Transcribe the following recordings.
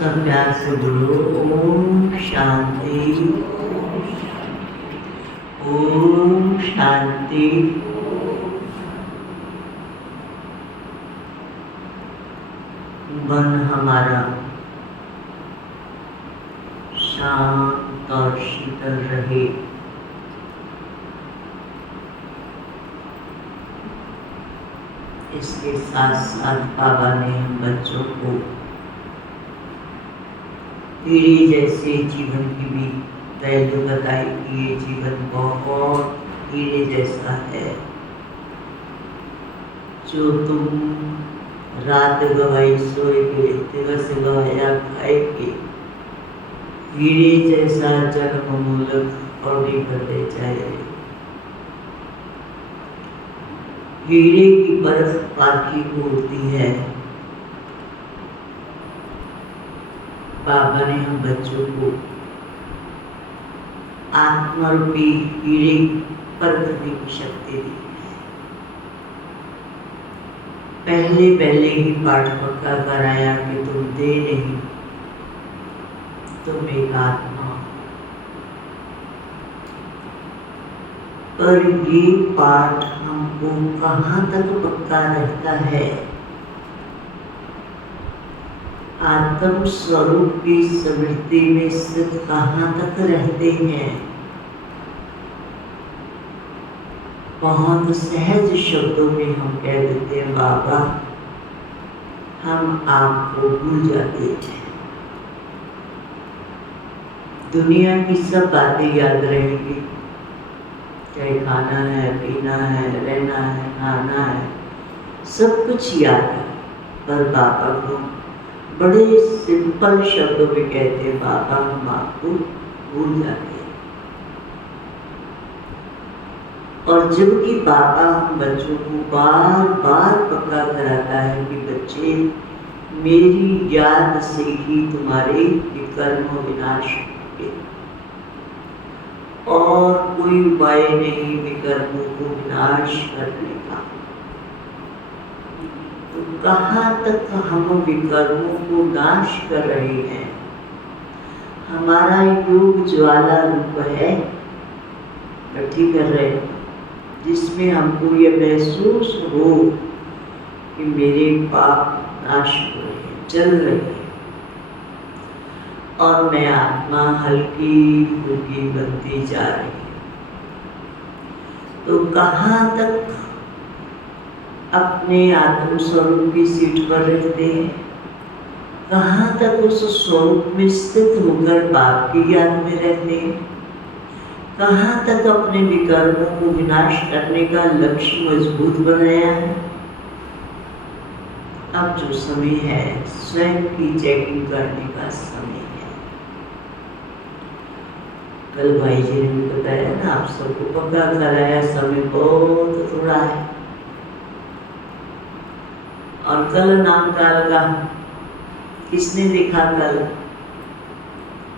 सब प्यार से बोलो ओम शांति, ओम शांति। मन हमारा शांत और शीतल रहे, इसके साथ साथ बाबा ने हम बच्चों को पीढ़ी जैसे जीवन की भी वैल्यू बताई कि ये जीवन बहुत हीरे जैसा है। जो तुम रात गवाई सोएगे, दिवस गवाया खाएगे, हीरे जैसा जन्म मूलक और भी बदले जाए। हीरे की बर्फ पाकी होती है। बाबा ने हम बच्चों को आत्मरूपी हीरे परखने की शक्ति दी। पहले ही पाठ पक्का कराया कि तुम दे नहीं, तुम एक आत्मा। पर ये पाठ हमको कहाँ तक पक्का रहता है? आत्म स्वरूप की स्मृति में स्थित कहाँ तक रहते हैं? बहुत सहज शब्दों में हम कह देते हैं बाबा हम आपको भूल जाते हैं। दुनिया की सब बातें याद रहेंगी, चाहे खाना है, पीना है, रहना है, खाना है, सब कुछ याद है। पर बाबा को बड़े सिंपल शब्दों में कहते हैं बाबा हम आपको भूल जाते हैं। और जबकि बाबा हम बच्चों को बार बार पक्का कराता है कि बच्चे मेरी याद से ही तुम्हारे विकर्म विनाश होंगे और कोई उपाय नहीं विकर्मों को विनाश करने का। तो कहाँ तक हम विकर्मों को नाश कर रहे हैं? हमारा योग ज्वाला रूप है, इकट्ठी कर रहे हैं, जिसमें हमको ये महसूस हो कि मेरे पाप नाश हो रहे हैं, चल रहे हैं और मैं आत्मा हल्की फुल्की बनती जा रही है। तो कहाँ तक अपने आत्म स्वरूप की सीट पर रहते हैं? कहाँ तक उस स्वरूप में स्थित होकर बाप की याद में रहते हैं? कहाँ तक अपने विकर्मों को विनाश करने का लक्ष्य मजबूत बनाया है? अब जो समय है स्वयं की चेकिंग करने का समय है। कल भाई जी ने भी बताया ना, आप सबको पक्का कराया समय बहुत थोड़ा है। और कल नाम काल का किसने देखा? कल।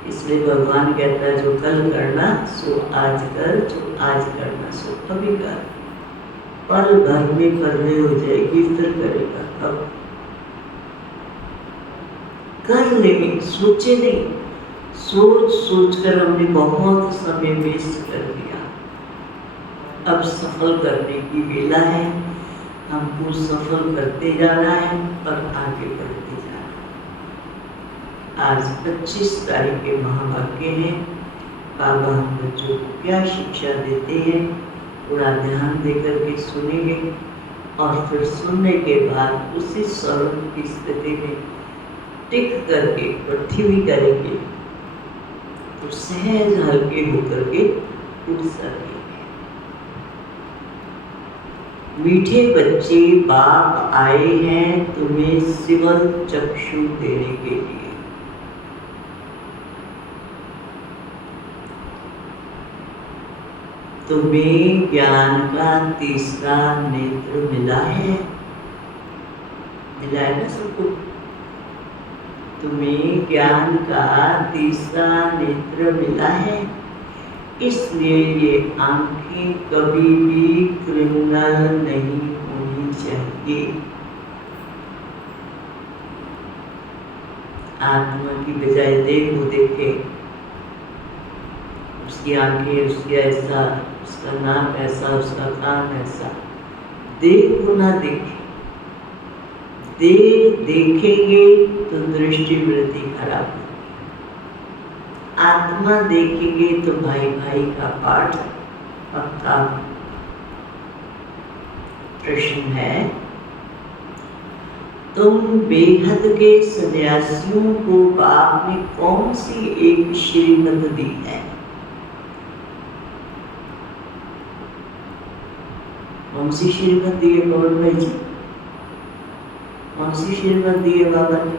इसलिए भगवान कहता है जो कल करना सो आज कर, जो आज करना सो अभी कर। पल भर में करने हो जाएगी, फिर करेगा कब? कर लेंगे, सोचे नहीं। सोच कर हमने बहुत समय वेस्ट कर दिया। अब सफल करने की वेला है, हमको सफल करते जाना है और आगे बढ़ते जाना है। आज 25 तारीख के महावाक्य हैं। बाबा हम बच्चों को क्या शिक्षा देते हैं पूरा ध्यान देकर के सुनेंगे और फिर सुनने के बाद उसी स्वरूप की स्थिति में टिक करके पृथ्वी करेंगे तो सहज हल्के होकर के उठ सकेंगे। मीठे बच्चे बाप आए हैं तुम्हें सिवल चक्षु देने के लिए। तुम्हें ज्ञान का तीसरा नेत्र मिला है ना सबको? तुम्हें ज्ञान का तीसरा नेत्र मिला है, इसलिए ये आंखें कभी भी क्रिमिनल नहीं होनी चाहिए। आत्मा की बजाय देह को देखे, उसकी आंखें, उसकी ऐसा, उसका नाक ऐसा, उसका कान ऐसा, देह को ना देखे। देह देखेंगे तो दृष्टि वृत्ति खराब होगी, आत्मा देखेंगे तो भाई भाई का पाठ पक्का। प्रश्न है, तुम बेहद के सन्यासियों को बाप ने कौन सी एक श्रीमत दी है? कौन सी श्रीमत दी है पवन भाई जी? कौन सी श्रीमत दी है बाबा ने?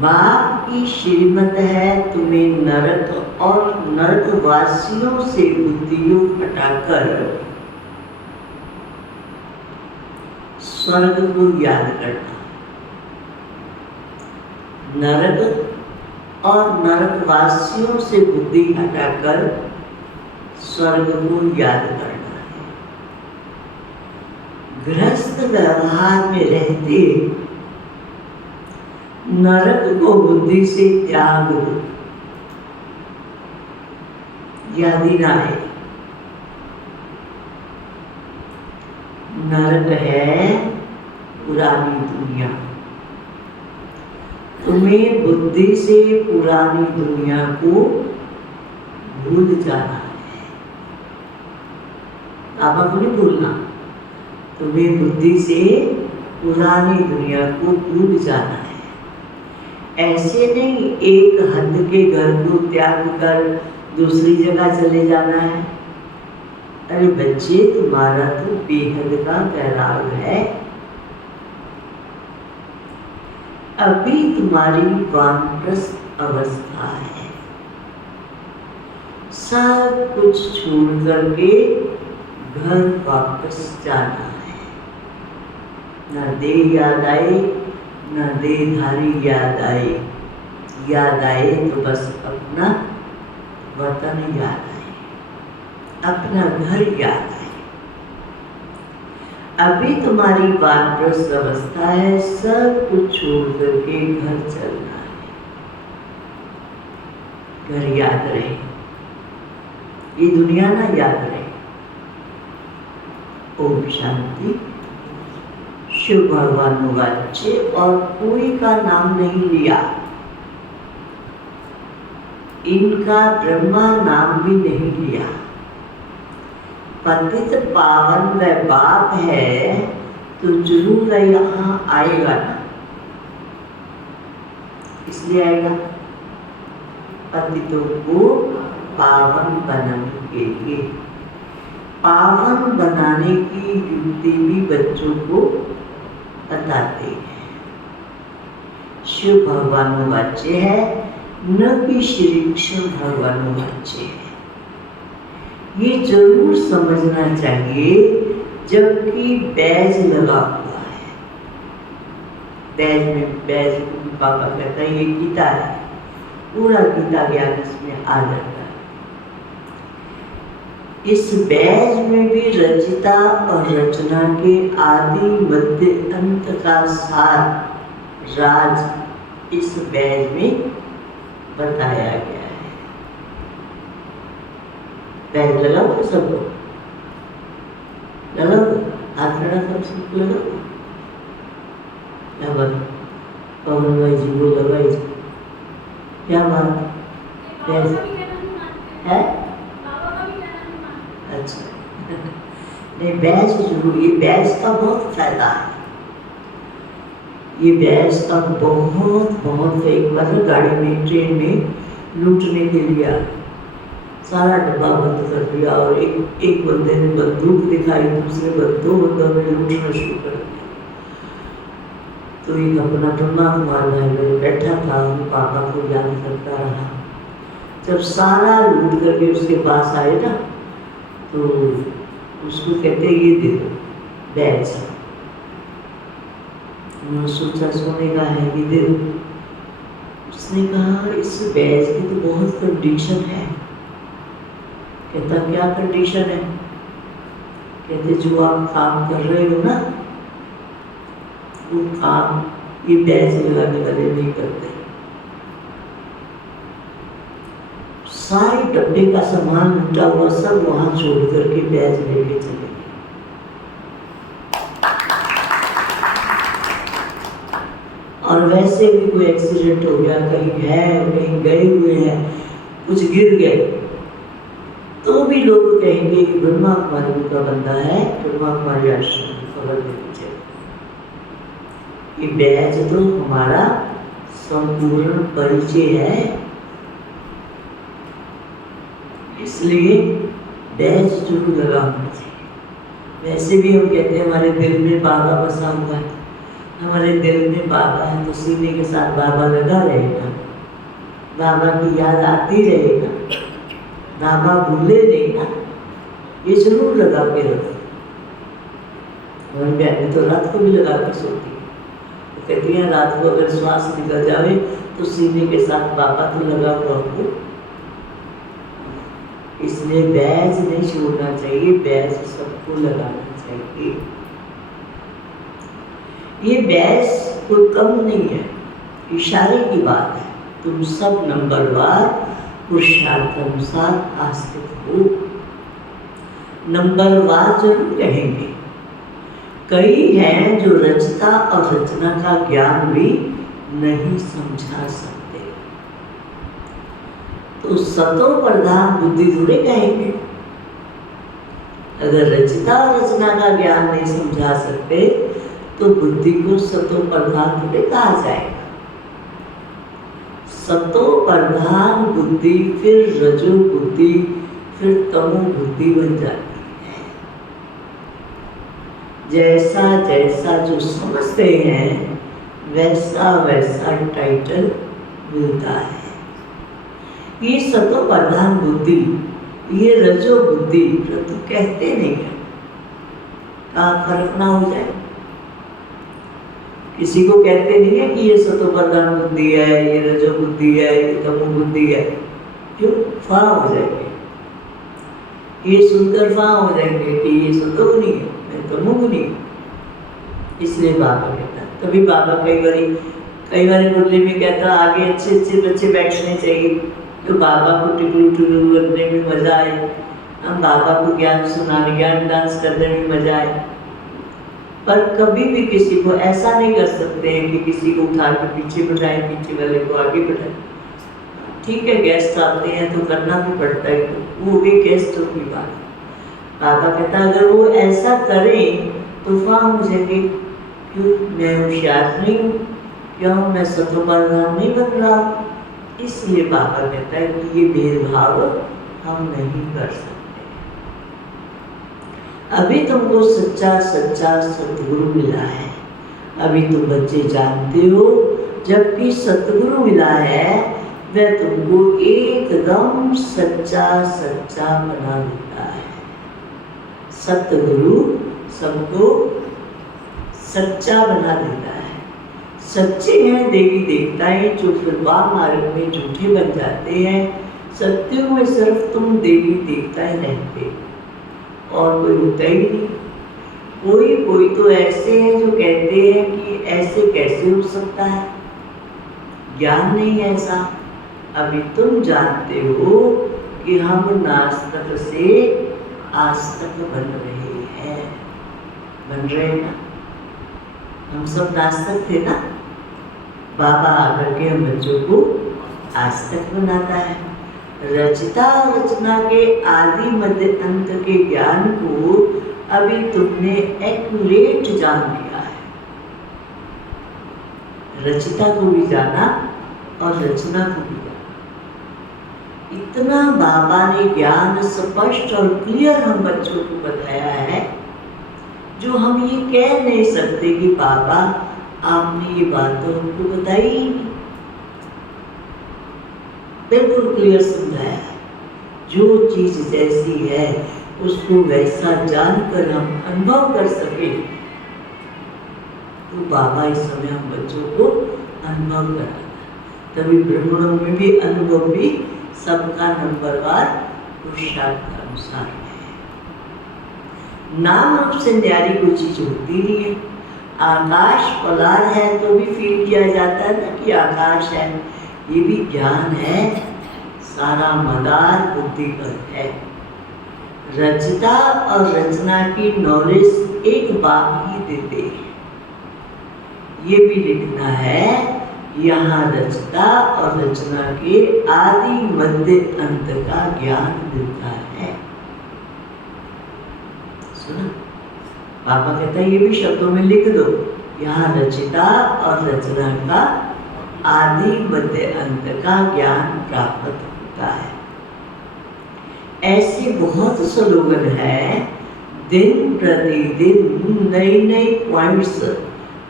बाप की श्रीमत है तुम्हें नरक और नरकवासियों से बुद्धियों हटाकर स्वर्ग को याद करना। नरक और नरकवासियों से बुद्धि हटाकर स्वर्ग को याद करना है। गृहस्थ व्यवहार में रहते नरक को बुद्धि से त्याग दो, याद ना है। नरक है पुरानी दुनिया, तुम्हें बुद्धि से पुरानी दुनिया को भूल जाना है। आपको नहीं भूलना, तुम्हें बुद्धि से पुरानी दुनिया को भूल जाना है। ऐसे नहीं एक हद के घर को त्याग कर दूसरी जगह चले जाना है। अरे बच्चे, तुम्हारा तो बेहद का ठहराव है। अभी तुम्हारी वानप्रस्थ अवस्था है, सब कुछ छोड़ करके घर वापस जाना है। ना देह याद आए, ना देहधारी याद आए। याद आए तो बस अपना वतन याद आए, अपना घर याद आए। अभी तुम्हारी वानप्रस्थ अवस्था है, सब कुछ छोड़ करके घर चलना है। घर याद रहे, ये दुनिया ना याद रहे। ओम शांति। शिव भगवान वाच्य और कोई का नाम नहीं लिया, इनका ब्रह्मा नाम भी नहीं लिया। पतित पावन व बाप है तो जरूर यहाँ आएगा ना, इसलिए आएगा पतितों को पावन बनाने के लिए। पावन बनाने की युक्ति भी बच्चों को बताते हैं। शिव भगवान वाच्य है, न कि श्री कृष्ण भगवान वाच्य है। ये जरूर समझना चाहिए, जबकि बैज लगा हुआ है। बैज पापा कहता है ये गीता है, पूरा गीता ज्ञान इसमें आ जाता है। इस बैज में भी रचिता और रचना के आदि मध्य अंत का सार राज इस बैज में बताया गया है। बैज लगा हुआ सबको, लगा हुआ, हाथ खड़ा कर सबको लगा हुआ। क्या बात, पवन भाई जी को लगा, क्या बात बैज है? अच्छा नहीं, बैज जरूर, ये बैज का बहुत फायदा है। ये बैज का बहुत एक बार गाड़ी में, ट्रेन में लूटने के लिए सारा डब्बा बंद कर दिया और एक बंदे ने बंदूक दिखाई, दूसरे दो बंदों ने लूटना शुरू कर दिया। तो एक अपना ब्रह्मा कुमार भाई बैठा था, वो पापा को याद करता रहा। जब सारा लूट करके उसके पास आए ना, तो उसको कहते ये दे दो, बैज। उन्होंने सोचा सोने का है कि दिल। उसने कहा इस बैज की तो बहुत कंडीशन है। कहता क्या कंडीशन है? कहते जो आप काम कर रहे हो ना, वो काम ये बैज लगाने वाले नहीं करते। सारे डब्बे का सामान लूटा हुआ सब वहां छोड़ करके बैज लेके चले गए। और वैसे भी कोई एक्सीडेंट हो गया, कहीं है कहीं गए हुए हैं, कुछ गिर गए, तो भी लोग कहेंगे कि ब्रह्मा कुमारी का बंदा है, ब्रह्मा कुमारी आश्रम की खबर देनी चाहिए। ये बैज तो हमारा संपूर्ण परिचय है, इसलिए बैज जरूर लगा होना चाहिए। वैसे भी हम कहते हैं हमारे दिल में बाबा बसा हुआ है, हमारे दिल में बाबा है तो सीने के साथ बाबा लगा रहेगा, बाबा की याद आती रहेगा, बाबा भूले नहीं ना, ये जरूर लगा के रखो। हमारी बहनें तो रात को भी लगा के सोती है, तो कहती हैं रात को अगर श्वास निकल जाए तो सीने के साथ बाबा तो लगा हुआ हो। इसलिए बैज नहीं छोड़ना चाहिए, बैज सबको लगाना चाहिए। ये बैज कोई कम नहीं है, इशारे की बात है। तुम सब नंबरवार पुरुषार्थ अनुसार आस्तिक हो। नंबरवार जरूर कहेंगे। कई हैं जो रचता और रचना का ज्ञान भी नहीं समझा सकते, तो सतो प्रधान बुद्धि थोड़े कहेंगे। अगर रचता और रचना का ज्ञान नहीं समझा सकते तो बुद्धि को सतो प्रधान थोड़े कहा जाएगा। सतो प्रधान बुद्धि फिर रजो बुद्धि फिर तमो बुद्धि बन जाती है। जैसा जैसा जो समझते हैं वैसा वैसा टाइटल मिलता है। ये सतो प्रधान बुद्धि, ये रजो बुद्धि तो कहते नहीं है, कहाँ फर्क ना हो जाए। किसी को कहते नहीं है कि ये सतो प्रधान बुद्धि है, ये रजो बुद्धि है, ये तमो बुद्धि है, क्यों? फां हो जाएंगे, ये सुनकर फां हो जाएंगे कि ये सतोगुनी है, मैं तमोगुनी। इसलिए बाबा कहता, तभी बाबा कई बार मुरली में कहता आगे अच्छे अच्छे बच्चे बैठने चाहिए, तो बाबा को टिकरू टिकरू करने में मजा आए, हम बाबा को ज्ञान सुनाने, ज्ञान डांस करने में मजा आए। पर कभी भी किसी को ऐसा नहीं कर सकते हैं कि किसी को उठा के पीछे बिठाएं, पीछे वाले को आगे बिठाएं। ठीक है, गेस्ट आते हैं तो करना भी पड़ता है, वो भी गेस्टों की बात। बाबा कहता अगर वो ऐसा करें तो फां हो जाएंगे, क्यों? मैं होशियार नहीं हूँ, क्यों? मैं सतो प्रधान नहीं बन रहा। इसलिए बाबा कहता है कि ये भेदभाव हम नहीं कर सकते। अभी तुमको सच्चा सच्चा सतगुरु मिला है, अभी तुम बच्चे जानते हो, जबकि सतगुरु मिला है वह तुमको एकदम सच्चा सच्चा बना देता है। सतगुरु सबको सच्चा बना देता है। सच्चे हैं देवी देवताएं जो फिर मार्ग में झूठे बन जाते हैं। सत्यों में सिर्फ तुम देवी देवताएं रहते और कोई होता ही नहीं। कोई तो ऐसे हैं जो कहते हैं कि ऐसे कैसे हो सकता है, ज्ञान नहीं है ऐसा। अभी तुम जानते हो कि हम नास्तिक से आस्तिक बन रहे हैं ना। हम सब नास्तिक थे ना, बाबा आकर के हम बच्चों को आस्तिक बनाता है। रचता रचना के आदि मध्य अंत के ज्ञान को अभी तुमने एक्यूरेट जान लिया है। रचता को भी जाना और रचना को भी जाना। इतना बाबा ने ज्ञान स्पष्ट और क्लियर हम बच्चों को बताया है जो हम ये कह नहीं सकते कि बाबा आपने ये बात तो हमको बताई ही नहीं। बिल्कुल क्लियर समझाया है। जो चीज जैसी है उसको वैसा जानकर हम अनुभव कर सके, तो बाबा इस समय हम बच्चों को अनुभव कराता। तभी ब्राह्मणों में भी अनुभव भी सबका नंबरवार पुरुषार्थ के अनुसार है। नाम रूप से न्यारी कोई चीज होती नहीं है। आकाश पलार है तो भी फील किया जाता है ना कि आकाश है, ये भी ज्ञान है। सारा मदार बुद्धि पर है। रचता और रचना की नॉलेज एक बाप ही देते हैं। ये भी लिखना है, यहाँ रचता और रचना के आदि मध्य अंत का ज्ञान मिलता है। सुना? पापा कहता है ये भी शब्दों में लिख दो, यहाँ रचिता और रचना का आदि मध्य अंत का ज्ञान प्राप्त होता है। ऐसे बहुत स्लोगन है, दिन प्रतिदिन नई नई पॉइंट्स,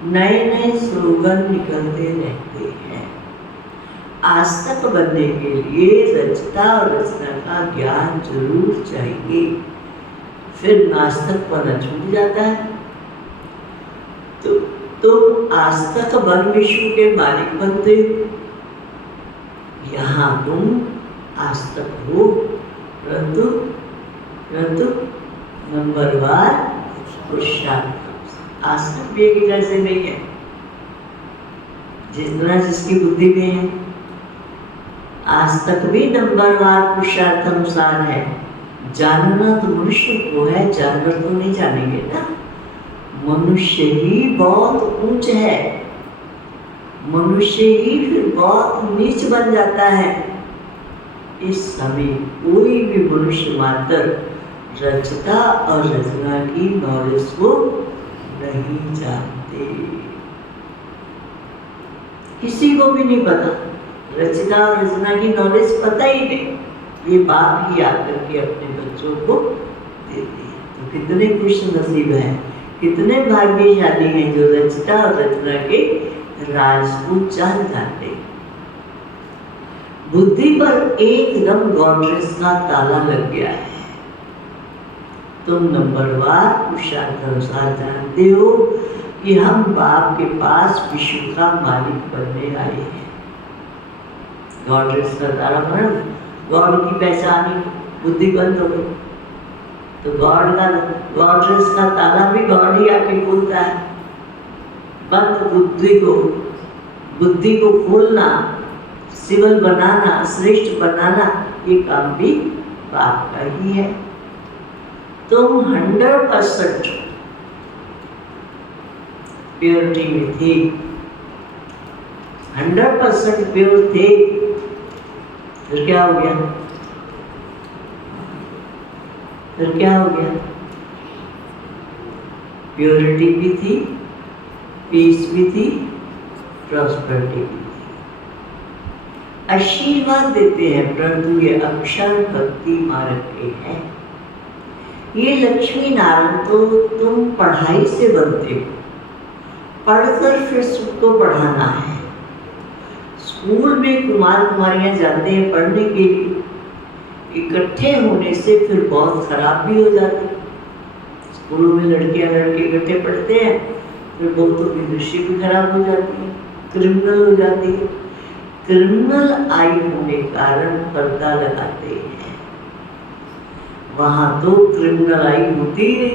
नए नए स्लोगन निकलते रहते हैं। आस्तिक बनने के लिए रचता और रचना का ज्ञान जरूर चाहिए, फिर नास्तिक पना छूट जाता है। तो तुम आस्तिक बन विश्व के मालिक बनते हो, यहाँ तुम आस्तिक हो, परंतु नंबरवार पुरुषार्थ। आस्तिक भी एक जैसे नहीं है, जितना जिसकी बुद्धि में है। आस्तिक भी नंबरवार पुरुषार्थ अनुसार है। जानना तो मनुष्य को है, जानवर तो नहीं जानेंगे ना। मनुष्य ही बहुत ऊंच है, मनुष्य ही फिर बहुत नीच बन जाता है। इस समय कोई भी मनुष्य मात्र रचता और रचना की नॉलेज को नहीं जानते। किसी को भी नहीं पता, रचना और रचना की नॉलेज पता ही नहीं। ये बाप ही आकर के अपने बच्चों को देते हैं। तो कितने खुश नसीब हैं, कितने भाग्यशाली हैं जो रचना और रचना के राज को जान जाते हैं। बुद्धि पर एकदम गॉडरेस का ताला लग गया है। तुम नंबरवार पुरुषार्थ अनुसार जानते हो कि हम बाप के पास विश्व का मालिक बनने आए हैं। गॉडरेस का ताला बना, गॉड की पहचान ही बुद्धि बंद हो गई, तो गॉडरेस का ताला भी गॉड ही आके खोलता है। बंद बुद्धि को खोलना, सिविल बनाना, श्रेष्ठ बनाना, ये काम भी बाप का ही है। तुम 100% प्योरिटी में थे, 100% प्योर थे, फिर क्या हो गया? प्योरिटी भी थी, पीस भी थी, प्रॉस्पेरिटी भी थी। आशीर्वाद देते हैं, परंतु ये अक्षर भक्ति मार्ग के हैं। ये लक्ष्मी नारायण तो तुम पढ़ाई से बनते हो, पढ़कर फिर सबको पढ़ाना है। स्कूल में कुमार कुमारियां जाते हैं पढ़ने के लिए, इकट्ठे होने से फिर बहुत खराब भी हो जाते हैं। स्कूलों में लड़कियां लड़के इकट्ठे पढ़ते हैं, फिर बहुतों की दृष्टि भी खराब हो जाती है, क्रिमिनल हो जाती है। क्रिमिनल आई होने कारण पर्दा लगाते हैं। वहां तो क्रिमिनल आई होती है,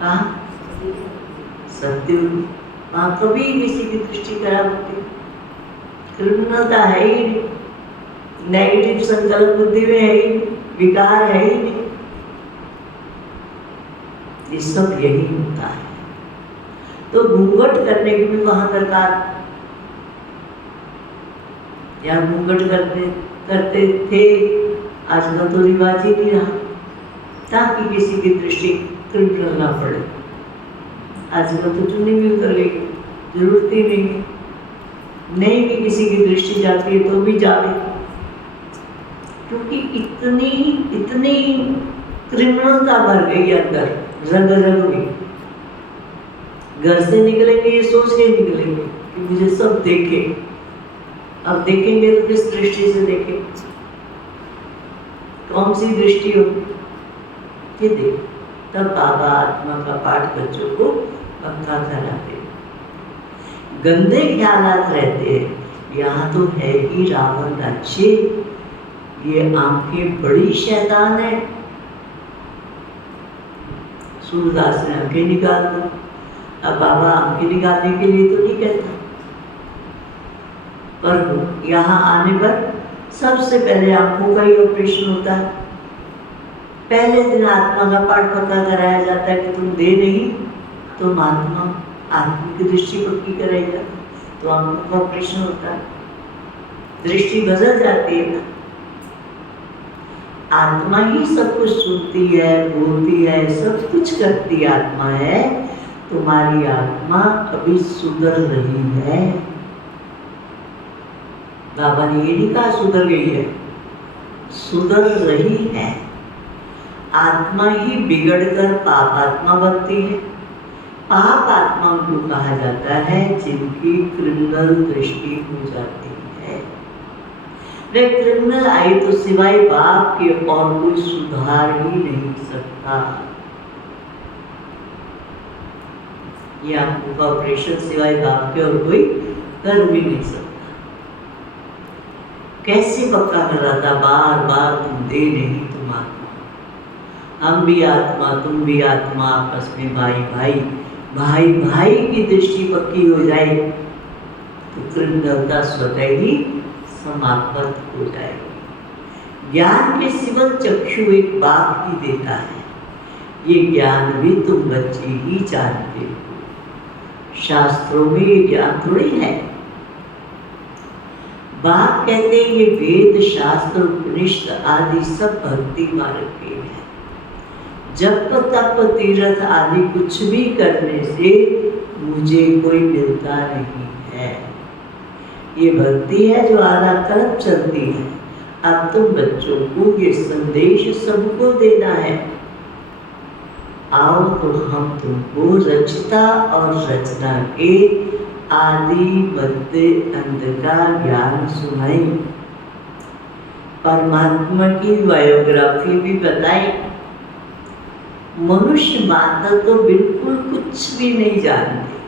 कहाँ सत्य, वहां कभी किसी की दृष्टि खराब होती। क्रिमिनलता है ही नहीं, नेगेटिव संकल्प बुद्धि में है ही, विकार है ही नहीं। ये सब यही होता है। तो घूंघट करने की भी वहां दरकार, या घूंघट करते थे, आजकल तो रिवाज ही नहीं रहा, ताकि किसी की दृष्टि क्रिमिनल ना पड़े। आजकल तो चुन्नी भी उतर गई, जरूरत ही नहीं है। नहीं भी किसी की दृष्टि जाती है तो भी जावे, क्योंकि इतनी क्रिमिनलता भर गई अंदर, रग रग में। घर से निकलेंगे ये सोच के निकलेंगे कि मुझे सब देखे। अब देखेंगे तो किस दृष्टि से देखें, कौन सी दृष्टि हो? ये देख, तब बाबा आत्मा का पाठ बच्चों को पक्का कराते। गंदे ख्यालात रहते हैं, यहाँ तो है ही रावण अच्छे, ये आंखें बड़ी शैतान है, सूरदास ने आंखें निकाल दो। अब बाबा आंखें निकालने के लिए तो नहीं कहता, पर यहाँ आने पर सबसे पहले आंखों का ही ऑपरेशन होता है। पहले दिन आत्मा का पाठ पक्का कराया जाता है कि तुम दे नहीं तो महात्मा आत्मा की दृष्टि पक्की करेगा, तो आंखों का ऑपरेशन होता है, दृष्टि बदल जाती है ना। आत्मा ही सब कुछ सुनती है, बोलती है, सब कुछ करती आत्मा है। तुम्हारी आत्मा अभी सुधर रही है। बाबा ने ये नहीं कहा सुधर गई है, सुधर रही है। आत्मा ही बिगड़कर पाप आत्मा बनती है। पाप आत्मा को कहा जाता है जिनकी क्रिमिनल दृष्टि हो जाती है। वे क्रिमिनल आई तो सिवाय पाप के और कोई सुधार ही नहीं सकता। ये आंखों का ऑपरेशन सिवाय बाप के और कोई कर भी नहीं सकता। कैसे पक्का कर रहा था, बार बार तुम दे नहीं तुम आत्मा, हम भी आत्मा तुम भी आत्मा, आपस में भाई भाई भाई भाई की दृष्टि पक्की हो जाए तो क्रिमिनलता स्वतः ही समाप्त हो जाएगी। ज्ञान के सिवा चक्षु एक बाप ही देता है, ये ज्ञान भी तुम बच्चे ही जानते हो। शास्त्रों में ये ज्ञान थोड़ी है। बाप कहते हैं ये वेद शास्त्र उपनिषद आदि सब भक्ति मार्ग के हैं। जप तप तीर्थ आदि कुछ भी करने से मुझे कोई मिलता नहीं है। ये भक्ति है जो आधा कल्प चलती है। अब तुम बच्चों को ये संदेश सबको देना है। आओ तो हम तुमको रचता और रचना के आदि मध्य अंत का ज्ञान सुनाई, परमात्मा की बायोग्राफी भी बताई। मनुष्य मात्र तो बिल्कुल कुछ भी नहीं जानते।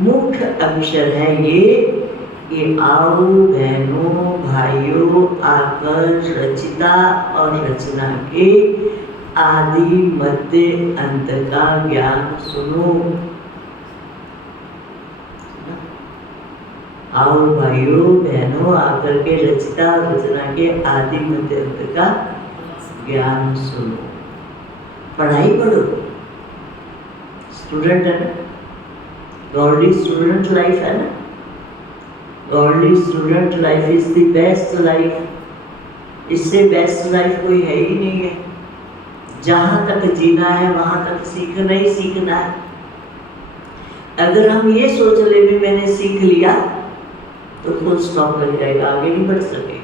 मुख्य अक्षर है ये आओ बहनों भाइयों आकर रचिता और रचना के आदि मध्य अंत का ज्ञान सुनो। आओ भाइयों बहनों आकर के रचिता और रचना के आदि मध्य अंत का ज्ञान सुनो। पढ़ाई पढ़ो, स्टूडेंट है ना, गॉडली स्टूडेंट लाइफ है ना। Godly student life is the best life. इससे बेस्ट लाइफ कोई है ही नहीं है। जहाँ तक जीना है वहाँ तक सीखना ही सीखना है। अगर हम ये सोच ले भी मैंने सीख लिया तो फुल स्टॉप लग जाएगा, आगे नहीं बढ़ सकेगा।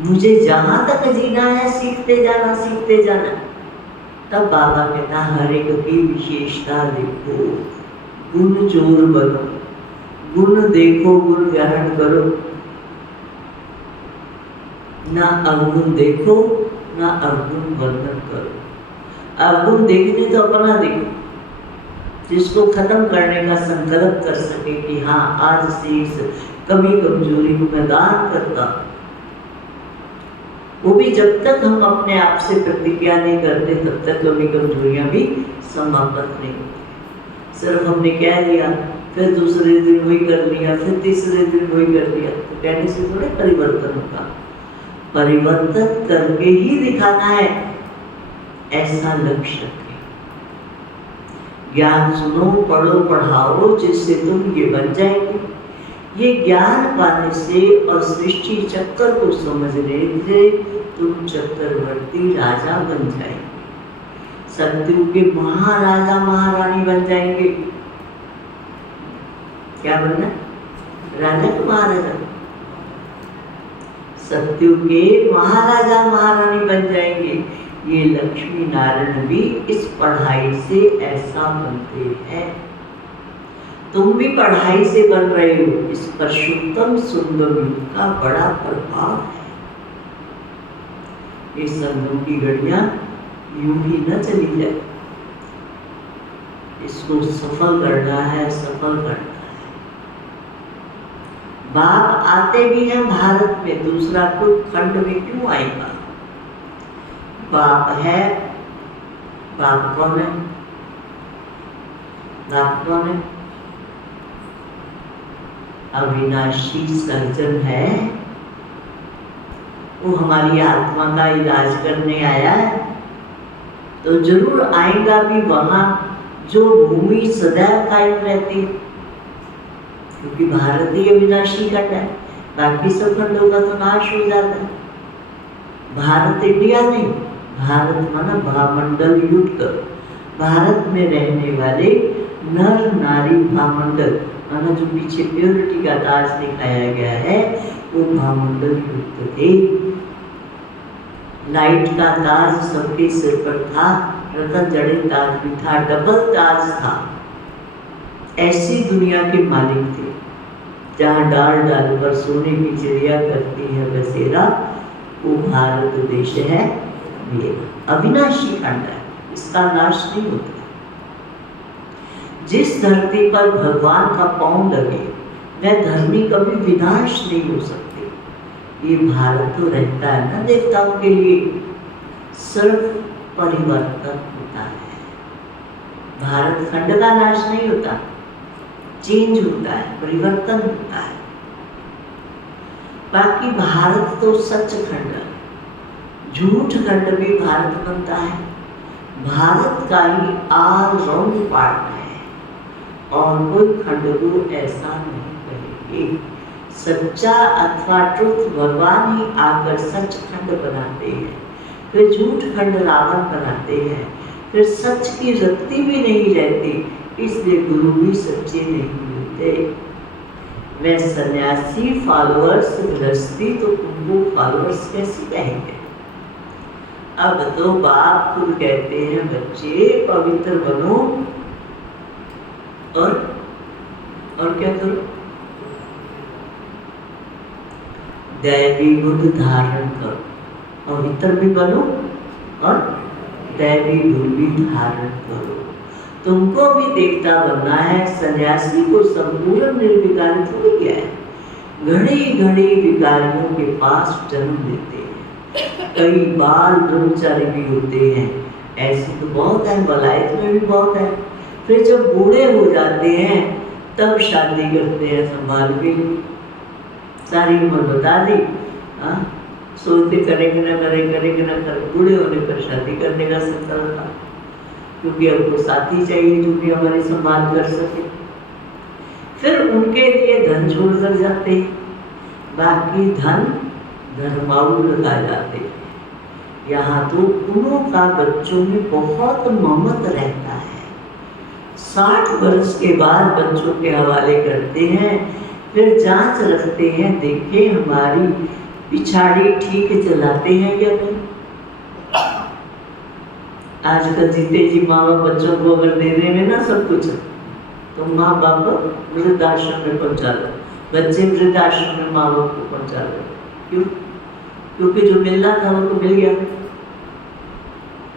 मुझे जहाँ तक जीना है सीखते जाना सीखते जाना। तब बाबा कहता हर एक की विशेषता देखो, गुण चोर बनो, गुण देखो गुण ग्रहण करो, ना अवगुण देखो ना अवगुण वर्णन करो। अवगुण देखने तो अपना देखो, जिसको खत्म करने का संकल्प कर सके कि हाँ आज से इस कमी कमजोरी को मैं दान करता। वो भी जब तक हम अपने आप से प्रतिज्ञा नहीं करते तब तक कमी कमजोरियां भी समाप्त नहीं होती। सिर्फ हमने कह दिया फिर दूसरे दिन वही कर लिया फिर तीसरे दिन वही कर लिया, तो कहने से थोड़े परिवर्तन होता। परिवर्तन करके ही दिखाना है, ऐसा लक्ष्य रखें। ज्ञान सुनो पढ़ो पढ़ाओ जिससे तुम ये बन जाएंगे। ये ज्ञान पाने से और सृष्टि चक्कर को समझने से तुम चक्रवर्ती राजा बन जाएंगे, सतयुग के महाराजा महारानी बन जाएंगे। क्या बनना? राजा तो महाराजा। सतयुग के महाराजा महारानी बन जाएंगे। ये लक्ष्मी नारायण भी इस पढ़ाई से ऐसा बनते हैं। तुम भी पढ़ाई से बन रहे हो। इस पुरुषोत्तम सुंदर युग का बड़ा प्रभाव है। ये संघों की घड़ियां यूं ही न चली जाए, इसको सफल करना है, सफल करना है। बाप आते भी हैं भारत में, दूसरा कोई खंड में क्यों आएगा? बाप है, बाप कौन है? बाप कौन है? अविनाशी सर्जन है, वो हमारी आत्मा का इलाज करने आया है, तो जरूर आएगा भी वहां जो भूमि सदैव कायम रहती है, क्योंकि भारत ही अविनाशी खंड है, बाकी सब खंडों का तो नाश हो जाता है। भारत इंडिया नहीं, भारत माना भामंडल युक्त, भारत में रहने वाले नर नारी भामंडल माना जो पीछे प्योरिटी का ताज दिखाया गया है वो भामंडल युक्त थे। लाइट का ताज सबके सिर पर था, रतन जड़े ताज भी था, डबल ताज था। ऐसी दुनिया के मालिक थे जहाँ डाल डाल पर सोने की चिड़िया करती है बसेरा, वो भारत देश है। ये अविनाशी खंड है, इसका नाश नहीं होता। जिस धरती पर भगवान का पांव लगे वह धरनी कभी विनाश नहीं हो सकती। ये भारत तो रहता है ना देवताओं के लिए, सिर्फ परिवर्तन होता है। भारत खंड का नाश नहीं होता, चेंज होता है, परिवर्तन होता है। बाकी भारत तो सच खंड है, झूठ खंड भी भारत बनता है। भारत का ही ऑल राउंड पार्ट है और कोई खंड को ऐसा नहीं करेंगे। सच्चा अथवा ट्रुथ भगवान ही आकर सच खंड बनाते हैं, फिर झूठ खंड रावण बनाते हैं, फिर सच की रत्ती भी नहीं रहती, इसलिए गुरु भी सच्चे नहीं मिलते। मैं सन्यासी फॉलोअर्स गृहस्थी, तो उनको फॉलोअर्स कैसे कहेंगे? अब तो बाप खुद कहते हैं बच्चे पवित्र बनो और क्या करो? दैवी गुण धारण करो, पवित्र भी बनो और दैवी गुण भी धारण करो। तुमको भी देवता बनना है। सन्यासी को संपूर्ण निर्विकारी थोड़ी क्या है, घड़ी घड़ी विकारियों के पास जन्म लेते हैं, कई बाल ब्रह्मचारी भी होते हैं, ऐसे तो बहुत है, वलायत में भी बहुत है। फिर जब बूढ़े हो जाते हैं तब शादी करते हैं, संभाल के सारी उम्र बता दी, सोचते करेंगे ना करेंगे ना करें, बूढ़े होने पर शादी करने का संकल्प था, क्योंकि हमको साथी चाहिए जो भी हमारी संभाल कर सके। फिर उनके लिए धन छोड़ कर जाते हैं, बाकी धन धर्माऊ लगा जाते हैं। यहाँ तो उन्हों का बच्चों में बहुत ममत रहता है। 60 वर्ष के बाद बच्चों के हवाले करते हैं, फिर जांच रखते हैं, देखें हमारी पिछाड़ी ठीक चलाते हैं या नहीं। आजकल जीते जी माँ बाप बच्चों को अगर दे रहे हैं ना सब कुछ, तो माँ बाप वृद्धाश्रम में पहुंचा दो, बच्चे वृद्धाश्रम में माँ बाप को पहुंचा दो। क्यों? क्योंकि जो मिलना था वो तो मिल गया।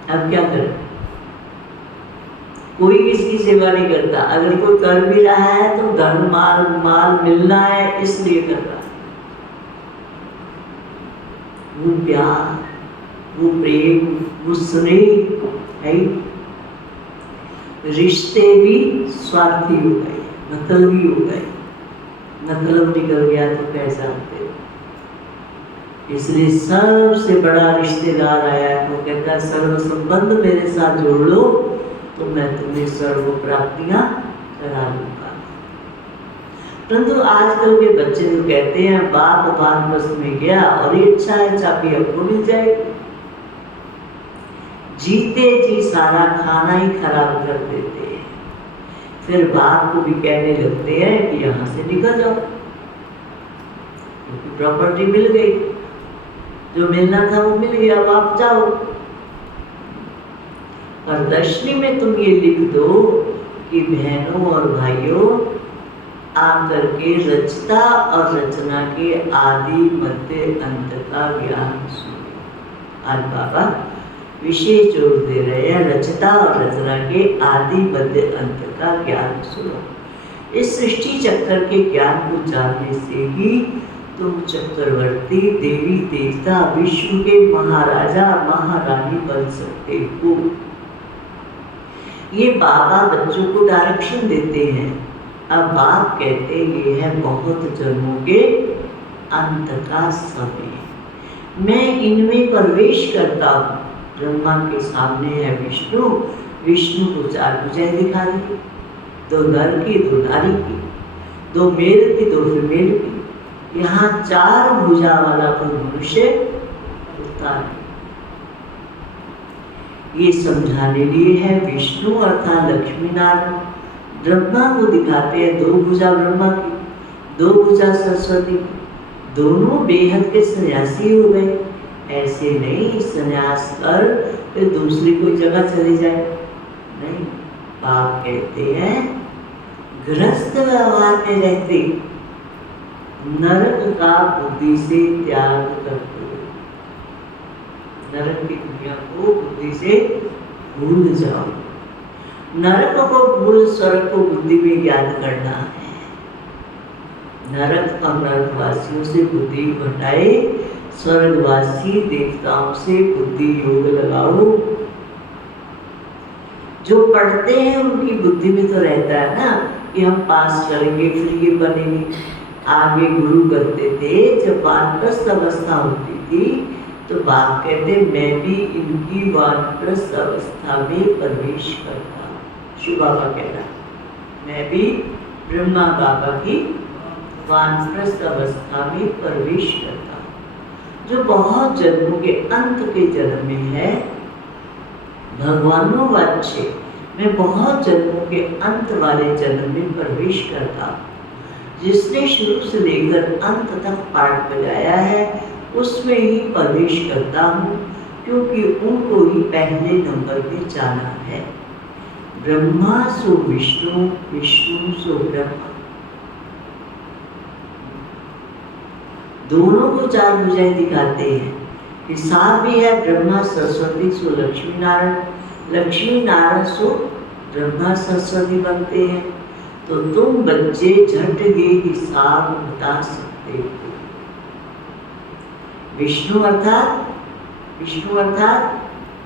अब क्या करें? कोई किसकी सेवा नहीं करता। अगर कोई कर भी रहा है तो धन माल मिलना है इसलिए कर रहा है। वो प्यार, वो प्रेम, वो स्नेह है। रिश्ते भी स्वार्थी हो गए, मतलबी हो गए। मतलब निकल गया तो कैसा होते। इसलिए सबसे बड़ा रिश्तेदार आया वो कहता है सर्व संबंध मेरे साथ जोड़ लो तो मैं तुम्हें सर्व प्राप्तियां करा दूंगा। परंतु आजकल के बच्चे तो कहते हैं बाप वानप्रस्थ में गया और ये अच्छा है चाबी हमको मिल जाएगी। जीते जी सारा खाना ही खराब कर देते हैं। फिर बाप को भी कहने लगते हैं कि यहाँ से निकल जाओ, क्योंकि प्रॉपर्टी मिल गई, जो मिलना था वो मिल गया, अब आप जाओ। और दशमी में तुम ये लिख दो कि बहनों और भाइयों आकर के रचता और रचना के आदि मध्य अंत का ज्ञान सुनो। आज बाबा विशेष जोर दे रहे हैं, रचना और रचना के आदि मध्य अंत का ज्ञान सुनो। इस सृष्टि चक्कर के ज्ञान को जानने से ही तुम चक्रवर्ती, देवी देवता, विश्व के महाराजा महारानी बन सकते हो। ये बाबा बच्चों को डायरेक्शन देते हैं। अब बाप कहते ये है बहुत जन्मों के अंत का समय, मैं इनमें प्रवेश करता हूँ। ब्रह्मा के सामने है विष्णु, विष्णु को 4 भुजाएं दिखा दी, 2 नर की 2 नारी की, 2 मेल की 2 फीमेल की। यहाँ 4 भुजा वाला कोई मनुष्य होता है। ये समझाने लिए है विष्णु अर्थात लक्ष्मी नारायण। ब्रह्मा को दिखाते हैं 2 भुजा ब्रह्मा की, 2 भुजा सरस्वती की, दोनों बेहद के सन्यासी हो गए। ऐसे नहीं सन्यास कर फिर दूसरी कोई जगह चले जाए, नहीं। बाप कहते हैं गृहस्थ व्यवहार में रहते नरक का बुद्धि से त्याग करते, नरक की दुनिया को बुद्धि से भूल जाओ। नरक को भूल स्वर्ग को बुद्धि में याद करना है। नरक और नरकवासियों से बुद्धि घटाए, स्वर्गवासी देवताओं से बुद्धि योग लगाओ। जो पढ़ते हैं उनकी बुद्धि में तो रहता है ना कि हम पास करेंगे फिर ये बनेंगे। आगे गुरु करते थे, जब वानप्रस्थ अवस्था होती थी तो बाप कहते मैं भी इनकी वानप्रस्थ अवस्था में प्रवेश करता हूँ। शिव बाबा कह रहा मैं भी ब्रह्मा बाबा की वानप्रस्थ अवस्था में प्रवेश करता हूँ, जो बहुत जन्मों के अंत के जन्म में है। भगवानों वाच्य मैं बहुत जन्मों के अंत वाले जन्म में प्रवेश करता हूँ। जिसने शुरू से लेकर अंत तक पाठ बजाया है उसमें ही प्रवेश करता हूँ, क्योंकि उनको ही पहले नंबर पे जाना है। ब्रह्मा सो विष्णु, विष्णु सो ब्रह्मा, दोनों को 4 भुजाएं दिखाते हैं। हिसाब भी है ब्रह्मा सरस्वती सो लक्ष्मी नारायण, लक्ष्मी नारायण सो ब्रह्मा सरस्वती बनते हैं। तो तुम बच्चे झट के हिसाब बता सकते हो। विष्णु अर्थात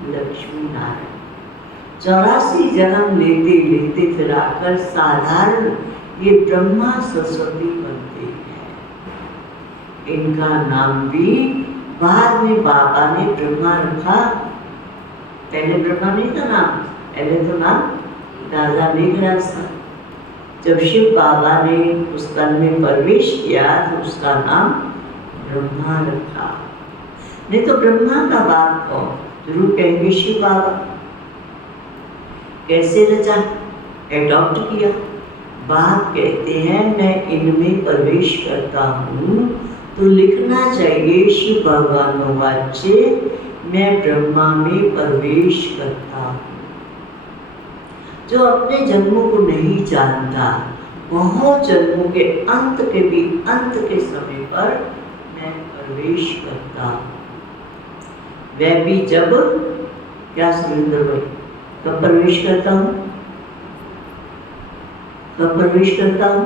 लक्ष्मी नारायण 84 जन्म लेते लेते फिर आकर साधारण ये ब्रह्मा सरस्वती बनते हैं। इनका नाम भी बाद में बाबा ने ब्रह्मा रखा। पहले ब्रह्मा नहीं था नाम, पहले तो नाम दादा मेघराज था। जब शिव बाबा ने उस तन में प्रवेश किया तो उसका नाम ब्रह्मा रखा। नहीं तो ब्रह्मा का बाप कौन? जरूर कहेंगे शिव बाबा। कैसे रचा? एडॉप्ट किया। बाप कहते हैं मैं इनमें प्रवेश करता हूँ, तो लिखना चाहिए शिव भगवान वाच्य मैं ब्रह्मा में प्रवेश करता हूँ। जो अपने जन्मों को नहीं जानता, बहुत जन्मों के अंत के भी अंत के समय पर मैं प्रवेश करता हूँ। वह भी जब क्या सुरेंद्र भाई कब प्रवेश करता हूँ? कब प्रवेश करता हूँ?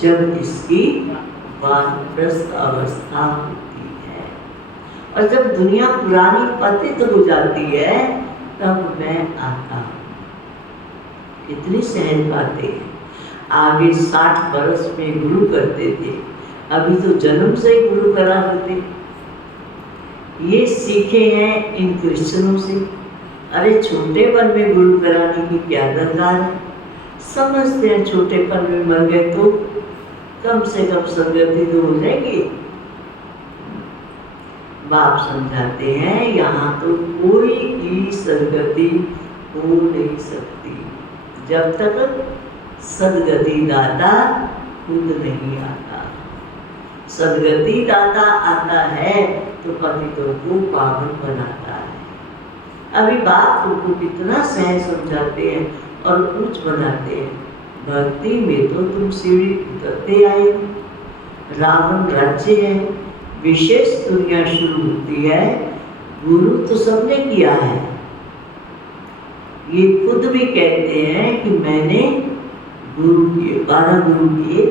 जब इसकी वानप्रस्थ अवस्था होती है और जब दुनिया पुरानी पतित हो जाती है तब मैं आता हूँ। कितनी सहज बातें हैं। आगे 60 वर्ष में गुरु करते थे, अभी तो जन्म से ही गुरु करा देते। ये सीखे हैं इन क्रिश्चनों से। अरे छोटेपन में गुरु कराने की क्या दरकार है? समझते हैं छोटेपन में मर गए तो कम से कम सदगति तो हो जाएगी। बाप समझाते हैं यहाँ तो कोई की सदगति हो नहीं सकती जब तक सदगति दाता खुद नहीं आता। सदगति दाता आता है तो पतितों को पावन बनाता है। अभी बाप उनको कितना सहज समझाते हैं और ऊंच बनाते हैं। भक्ति में तो तुम सीढ़ी उतरते आए। रावण राज्य है, विशेष दुनिया शुरू होती है। गुरु तो सबने किया है, ये खुद भी कहते हैं कि मैंने गुरु किए, 12 गुरु किए।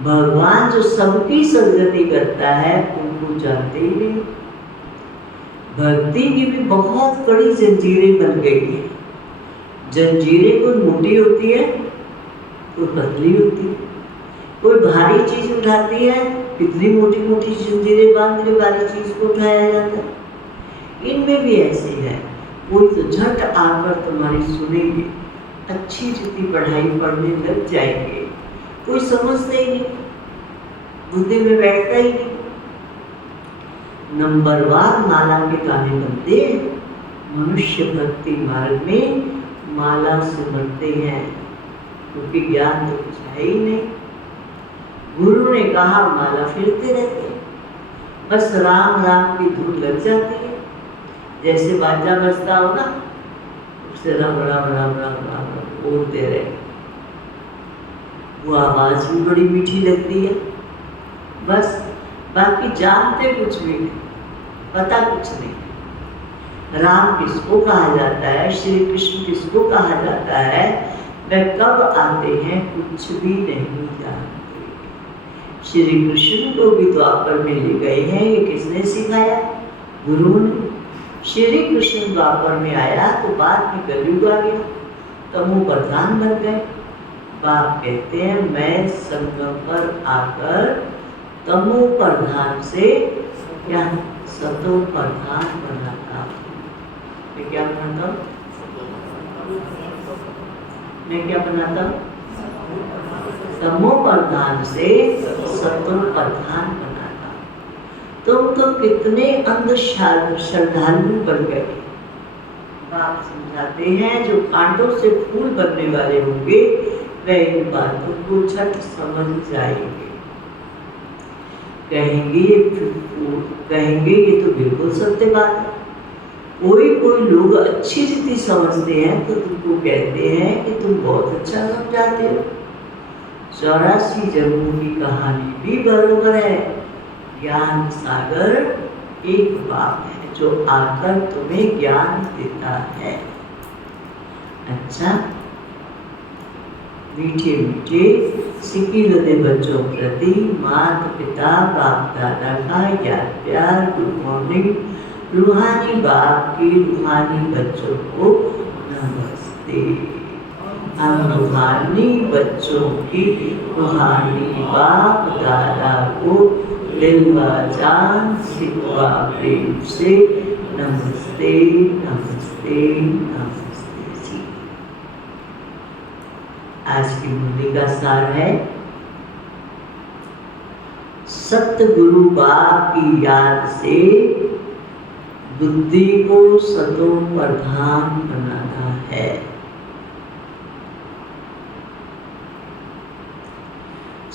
भगवान जो सबकी सदगति करता है उनको जानते ही नहीं। भक्ति की भी बहुत कड़ी जंजीरें बन गई है। जंजीरें कोई मोटी होती है, कोई पतली होती है। कोई भारी चीज उठाती है, कितनी मोटी मोटी जंजीरें बांध के भारी चीज को उठाया जाता है। इनमें भी ऐसे है, कोई तो झट आकर तुम्हारी सुनेंगे, अच्छी रीति पढ़ाई पढ़ने लग जाएंगे, कोई समझता ही नहीं, बुद्धि में बैठता ही नहीं। नंबरवार माला के गाने बनते हैं। मनुष्य भक्ति मार्ग में माला से बनते हैं, क्योंकि ज्ञान तो कुछ है ही नहीं। गुरु ने कहा माला फिरते रहते हैं, बस राम राम की धुन लग जाती है। जैसे बाजा बजता हो ना, उससे राम राम राम राम राम बोलते रहे, वो आवाज भी बड़ी मीठी लगती है। बस बाकी जानते कुछ भी नहीं, पता कुछ नहीं। राम किसको कहा जाता है, श्री कृष्ण किसको कहा जाता है, वह कब आते हैं कुछ भी नहीं जानते। श्री कृष्ण को भी द्वापर में ले गए हैं, ये किसने सिखाया, गुरु ने। श्री कृष्ण द्वापर में आया तो बाद में कलयुग आ गया, तमो प्रधान बन गए। बाप कहते हैं मैं संगम पर आकर तमो प्रधान से क्या सतो प्रधान बनाता हूँ। मैं क्या बनाता हूँ, मैं क्या बनाता हूँ, तमो प्रधान से सतो प्रधान बनाता हूँ। तुम तो कितने अंध श्रद्धालु बन गए। बाप समझाते हैं जो कांटों से फूल बनने वाले होंगे वे इन बातों को झट समझ जाएंगे। कहेंगे ये तो बिल्कुल सत्य बात है। कोई लोग अच्छी रीति समझते हैं तो तुमको कहते हैं कि तुम बहुत अच्छा समझाते हो। 84 जन्मों की कहानी भी बरोबर है। ज्ञान सागर एक बाप है जो आकर तुम्हें ज्ञान देता है। अच्छा, मीठे मीठे सिकिलते बच्चों प्रति माता पिता बाप दादा का याद प्यार, गुड मॉर्निंग। रूहानी बाप की रूहानी बच्चों को नमस्ते। हम रूहानी बच्चों की रूहानी बाप दादा को दिलवा जान सिकवा प्रेम से नमस्ते नमस्ते नमस्ते जी। आज की मुरली का सार है, सतगुरु बाप की याद से बुद्धि को सतो प्रधान बनाना है।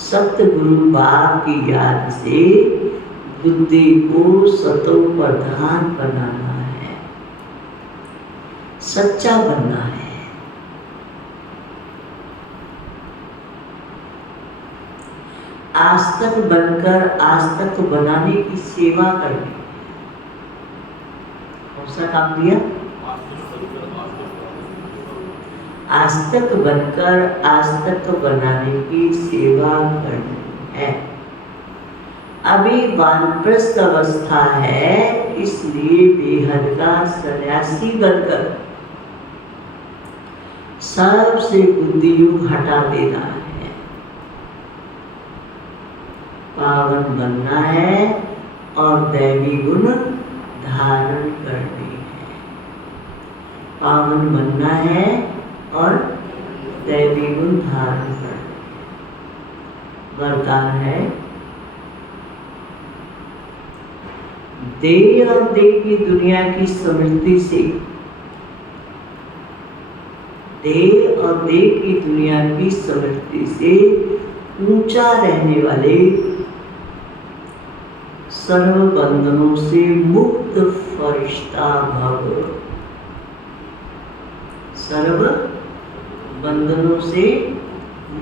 सतगुरु बाप की याद से बुद्धि को सतो प्रधान बनाना है, सच्चा बनना है। आस्तिक बनकर आस्तिक बनाने की सेवा करनी। कौन सा काम दिया? आस्तिक बनकर आस्तिक बनाने की सेवा करनी है। अभी वानप्रस्थ अवस्था है, इसलिए बेहद का सन्यासी बनकर सबसे बुद्धियुग हटा देना है, पावन बनना है और दैवी गुण धारण करने हैं। पावन बनना है और दैवी गुण धारण करने हैं। वरदान है, देह और देह की दुनिया की समृद्धि से, देह और देह की दुनिया की समृद्धि से ऊंचा रहने वाले, सर्व बंधनों से मुक्त फरिश्ता भव। सर्व बंधनों से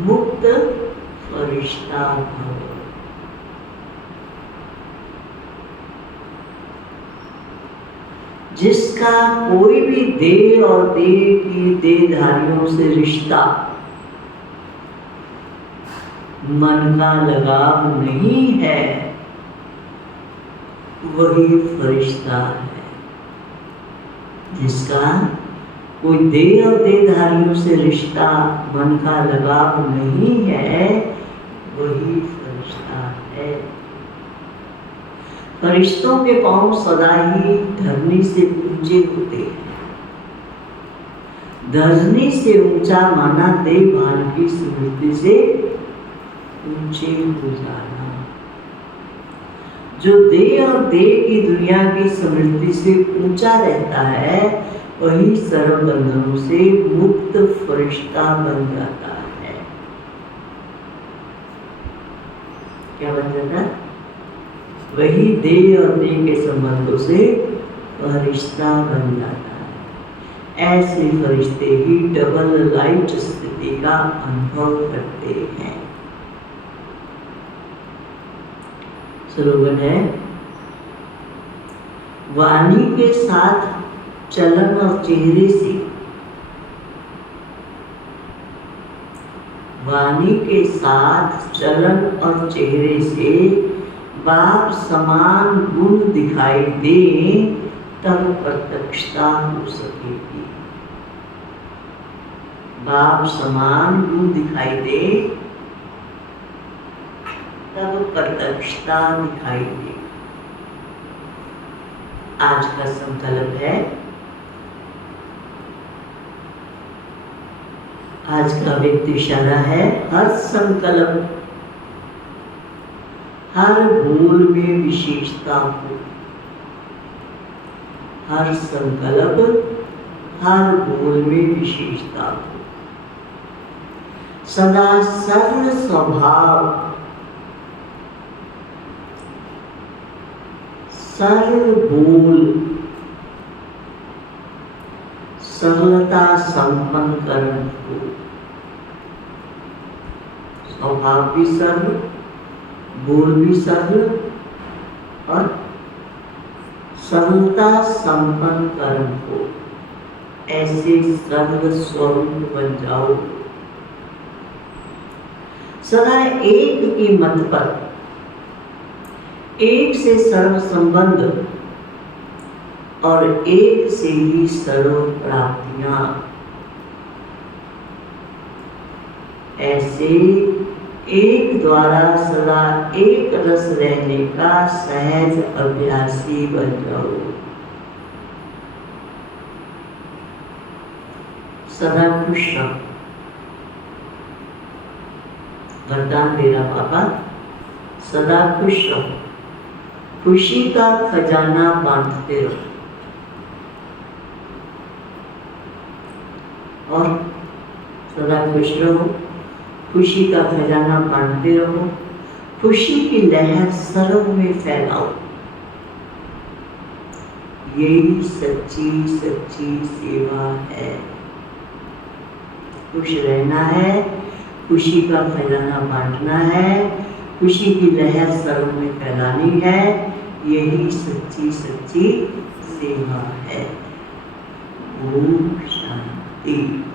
मुक्त फरिश्ता भव। जिसका कोई भी देह और देह की देहधारियों से रिश्ता मन का लगाव नहीं है, वही फरिश्ता है। जिसका कोई देह और देहधारियों से रिश्ता मन का लगाव नहीं है, वही फरिश्ता है। फरिश्तों के पांव सदा ही धरनी से ऊंचे होते हैं। धरनी से ऊंचा माना देवभान की स्मृति से ऊंचे हो जाना। जो देह और देह की दुनिया की स्मृति से ऊंचा रहता है, वही सर्व बंधनों से मुक्त फरिश्ता बन जाता है। क्या बन जाता है? वही देह और देह के संबंधों से फरिश्ता बन जाता है। ऐसे फरिश्ते ही डबल लाइट स्थिति का अनुभव करते हैं। स्लोगन है, वाणी के साथ चलन और चेहरे से, वाणी के साथ चलन और चेहरे से बाप समान गुण दिखाई दे, तब प्रत्यक्षता हो सकेगी। बाप समान गुण दिखाई दे, तब प्रत्यक्षता दिखाई दे। आज का संकल्प है, आज का व्यक्ति इशारा है, हर संकल्प हर बोल में विशेषता हो। हर संकल्प हर बोल में विशेषता हो। सदा सरल स्वभाव, सरल बोल, सरलता संपन्न कर्म हो। स्वभाव भी सरल, बोल भी सरल और सरलता संपन्न कर्म हो। ऐसे सरल स्वरूप बन जाओ। सदा एक की मत पर, एक से सर्व संबंध और एक से ही सर्व प्राप्तियां। ऐसे एक द्वारा सदा एक रस रहने का सहज अभ्यासी बन जाओ। सदा खुश रहो। वरदान दे रहा पापा, सदा खुश रहो, खुशी का खजाना बांधते रहो। और सदा खुश रहो, खुशी का खजाना बांटते रहो, खुशी की लहर सर्व में फैलाओ। यही सच्ची सच्ची सेवा है। खुश रहना है, खुशी का खजाना बांटना है, खुशी की लहर सर्व में फैलानी है। यही सच्ची सच्ची सेवा है। ओम शांति।